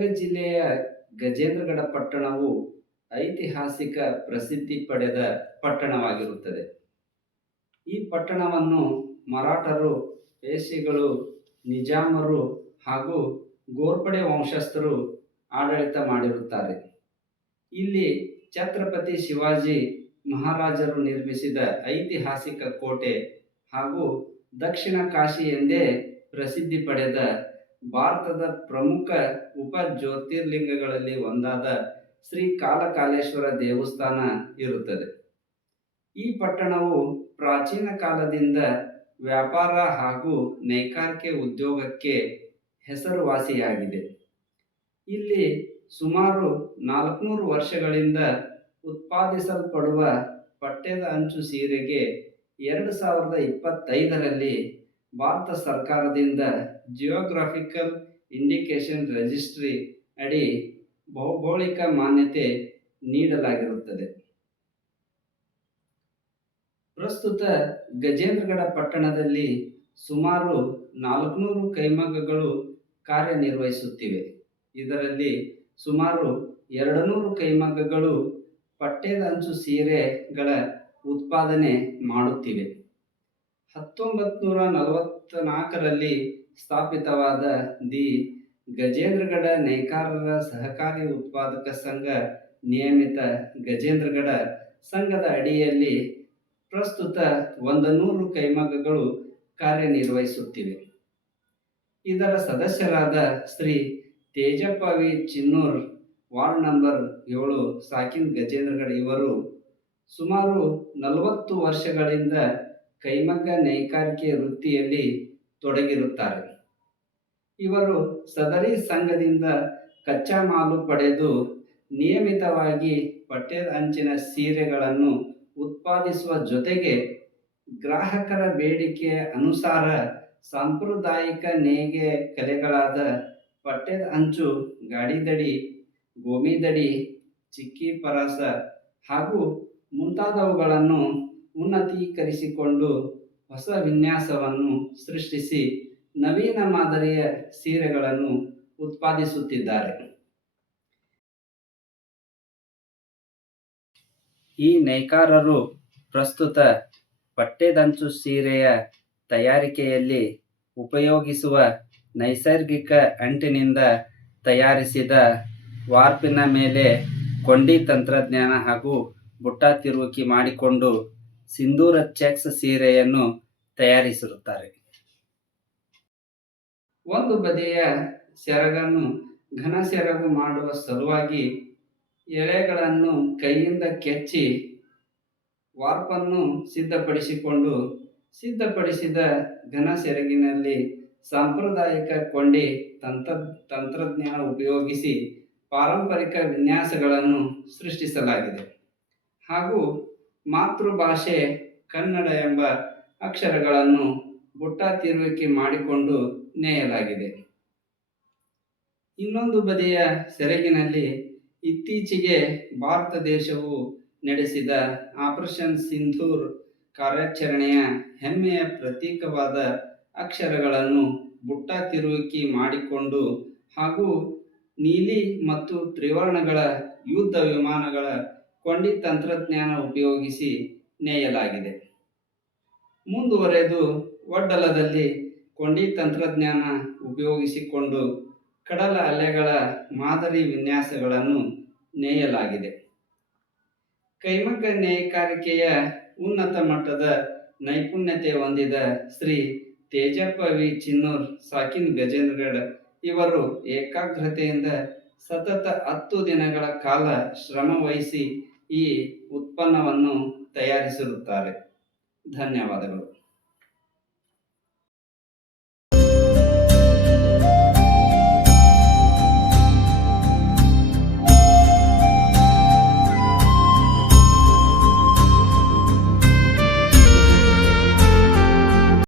ಗದಗ ಜಿಲ್ಲೆಯ ಗಜೇಂದ್ರಗಡ ಪಟ್ಟಣವು ಐತಿಹಾಸಿಕ ಪ್ರಸಿದ್ಧಿ ಪಡೆದ ಪಟ್ಟಣವಾಗಿರುತ್ತದೆ. ಈ ಪಟ್ಟಣವನ್ನು ಮರಾಠರು, ಪೇಶ್ವೆಗಳು, ನಿಜಾಮರು ಹಾಗೂ ಗೋರ್ಪಡೆ ವಂಶಸ್ಥರು ಆಡಳಿತ ಮಾಡಿರುತ್ತಾರೆ. ಇಲ್ಲಿ ಛತ್ರಪತಿ ಶಿವಾಜಿ ಮಹಾರಾಜರು ನಿರ್ಮಿಸಿದ ಐತಿಹಾಸಿಕ ಕೋಟೆ ಹಾಗೂ ದಕ್ಷಿಣ ಕಾಶಿ ಎಂದೇ ಪ್ರಸಿದ್ಧಿ ಪಡೆದ ಭಾರತದ ಪ್ರಮುಖ ಉಪ ಜ್ಯೋತಿರ್ಲಿಂಗಗಳಲ್ಲಿ ಒಂದಾದ ಶ್ರೀ ಕಾಲಕಾಲೇಶ್ವರ ದೇವಸ್ಥಾನ ಇರುತ್ತದೆ. ಈ ಪಟ್ಟಣವು ಪ್ರಾಚೀನ ಕಾಲದಿಂದ ವ್ಯಾಪಾರ ಹಾಗೂ ನೇಕಾರಿಕೆ ಉದ್ಯೋಗಕ್ಕೆ ಹೆಸರುವಾಸಿಯಾಗಿದೆ. ಇಲ್ಲಿ ಸುಮಾರು 400 ವರ್ಷಗಳಿಂದ ಉತ್ಪಾದಿಸಲ್ಪಡುವ ಪಟ್ಟೆದ ಅಂಚು ಸೀರೆಗೆ 2025ರಲ್ಲಿ ಭಾರತ ಸರ್ಕಾರದಿಂದ ಜಿಯೋಗ್ರಾಫಿಕಲ್ ಇಂಡಿಕೇಶನ್ ರಿಜಿಸ್ಟ್ರಿ ಅಡಿ ಭೌಗೋಳಿಕ ಮಾನ್ಯತೆ ನೀಡಲಾಗಿರುತ್ತದೆ. ಪ್ರಸ್ತುತ ಗಜೇಂದ್ರಗಡ ಪಟ್ಟಣದಲ್ಲಿ ಸುಮಾರು 400 ಕೈಮಗ್ಗಗಳು ಕಾರ್ಯನಿರ್ವಹಿಸುತ್ತಿವೆ. ಇದರಲ್ಲಿ ಸುಮಾರು 200 ಕೈಮಗ್ಗಗಳು ಪಟ್ಟೆದ ಅಂಚು ಸೀರೆಗಳ ಉತ್ಪಾದನೆ ಮಾಡುತ್ತಿವೆ. 1944ರಲ್ಲಿ ಸ್ಥಾಪಿತವಾದ ದಿ ಗಜೇಂದ್ರಗಡ ನೇಕಾರರ ಸಹಕಾರಿ ಉತ್ಪಾದಕ ಸಂಘ ನಿಯಮಿತ ಗಜೇಂದ್ರಗಡ ಸಂಘದ ಅಡಿಯಲ್ಲಿ ಪ್ರಸ್ತುತ 100 ಕೈಮಗ್ಗಗಳು ಕಾರ್ಯನಿರ್ವಹಿಸುತ್ತಿವೆ. ಇದರ ಸದಸ್ಯರಾದ Shri Tejappa V Chinnur, ward number 7, ಸಾಕಿನ್ ಗಜೇಂದ್ರಗಡ ಇವರು ಸುಮಾರು 40 ವರ್ಷಗಳಿಂದ ಕೈಮಗ್ಗ ನೇಕಾರಿಕೆ ವೃತ್ತಿಯಲ್ಲಿ ತೊಡಗಿರುತ್ತಾರೆ. ಇವರು ಸದರಿ ಸಂಘದಿಂದ ಕಚ್ಚಾ ಮಾಲು ಪಡೆದು ನಿಯಮಿತವಾಗಿ ಪಟ್ಟೆದ ಅಂಚಿನ ಸೀರೆಗಳನ್ನು ಉತ್ಪಾದಿಸುವ ಜೊತೆಗೆ ಗ್ರಾಹಕರ ಬೇಡಿಕೆಯ ಅನುಸಾರ ಸಾಂಪ್ರದಾಯಿಕ ನೇಯ್ಗೆ ಕಲೆಗಳಾದ ಪಟ್ಟೆದ ಅಂಚು, ಗಾಡಿದಡಿ, ಗೋಮಿದಡಿ, ಚಿಕ್ಕಿ ಪರಾಸ ಹಾಗೂ ಮುಂತಾದವುಗಳನ್ನು ಉನ್ನತೀಕರಿಸಿಕೊಂಡು ಹೊಸ ವಿನ್ಯಾಸವನ್ನು ಸೃಷ್ಟಿಸಿ ನವೀನ ಮಾದರಿಯ ಸೀರೆಗಳನ್ನು ಉತ್ಪಾದಿಸುತ್ತಿದ್ದಾರೆ. ಈ ನೇಕಾರರು ಪ್ರಸ್ತುತ ಪಟ್ಟೆದಂಚು ಸೀರೆಯ ತಯಾರಿಕೆಯಲ್ಲಿ ಉಪಯೋಗಿಸುವ ನೈಸರ್ಗಿಕ ಅಂಟಿನಿಂದ ತಯಾರಿಸಿದ ವಾರ್ಪಿನ ಮೇಲೆ ಕೊಂಡಿ ತಂತ್ರಜ್ಞಾನ ಹಾಗೂ ಬುಟ್ಟ ತಿರುವುಕಿ ಮಾಡಿಕೊಂಡು ಸಿಂಧೂರ ಚೆಕ್ಸ್ ಸೀರೆಯನ್ನು ತಯಾರಿಸಿರುತ್ತಾರೆ. ಒಂದು ಬದಿಯ ಸೆರಗನ್ನು ಘನ ಸೆರಗು ಮಾಡುವ ಸಲುವಾಗಿ ಎಳೆಗಳನ್ನು ಕೈಯಿಂದ ಕೆಚ್ಚಿ ವಾರ್ಪನ್ನು ಸಿದ್ಧಪಡಿಸಿಕೊಂಡು ಸಿದ್ಧಪಡಿಸಿದ ಘನ ಸೆರಗಿನಲ್ಲಿ ಸಾಂಪ್ರದಾಯಿಕ ಕೊಂಡಿ ತಂತ್ರಜ್ಞಾನ ಉಪಯೋಗಿಸಿ ಪಾರಂಪರಿಕ ವಿನ್ಯಾಸಗಳನ್ನು ಸೃಷ್ಟಿಸಲಾಗಿದೆ ಹಾಗೂ ಮಾತೃಭಾಷೆ ಕನ್ನಡ ಎಂಬ ಅಕ್ಷರಗಳನ್ನು ಬುಟ್ಟ ತಿರುವಿಕೆ ಮಾಡಿಕೊಂಡು ನೇಯಲಾಗಿದೆ. ಇನ್ನೊಂದು ಬದಿಯ ಸೆರಗಿನಲ್ಲಿ ಇತ್ತೀಚೆಗೆ ಭಾರತ ದೇಶವು ನಡೆಸಿದ ಆಪರೇಷನ್ ಸಿಂಧೂರ್ ಕಾರ್ಯಾಚರಣೆಯ ಹೆಮ್ಮೆಯ ಪ್ರತೀಕವಾದ ಅಕ್ಷರಗಳನ್ನು ಬುಟ್ಟ ತಿರುವಿಕೆ ಮಾಡಿಕೊಂಡು ಹಾಗೂ ನೀಲಿ ಮತ್ತು ತ್ರಿವರ್ಣಗಳ ಯುದ್ಧ ವಿಮಾನಗಳ ಕೊಂಡಿ ತಂತ್ರಜ್ಞಾನ ಉಪಯೋಗಿಸಿ ನೇಯಲಾಗಿದೆ. ಮುಂದುವರೆದು ಒಡ್ಡಲದಲ್ಲಿ ಕೊಂಡಿ ತಂತ್ರಜ್ಞಾನ ಉಪಯೋಗಿಸಿಕೊಂಡು ಕಡಲ ಅಲೆಗಳ ಮಾದರಿ ವಿನ್ಯಾಸಗಳನ್ನು ನೇಯಲಾಗಿದೆ. ಕೈಮಗ್ಗ ನೇಕಾರಿಕೆಯ ಉನ್ನತ ಮಟ್ಟದ ನೈಪುಣ್ಯತೆ ಹೊಂದಿದ ಶ್ರೀ ತೇಜಪ್ಪ ವಿ ಚಿನ್ನೂರ್, ಸಾಕಿನ್ ಗಜೇಂದ್ರಗಡ ಇವರು ಏಕಾಗ್ರತೆಯಿಂದ ಸತತ 10 ದಿನಗಳ ಕಾಲ ಶ್ರಮ ವಹಿಸಿ ಈ ಉತ್ಪನ್ನವನ್ನು ತಯಾರಿಸಿರುತ್ತಾರೆ. ಧನ್ಯವಾದಗಳು.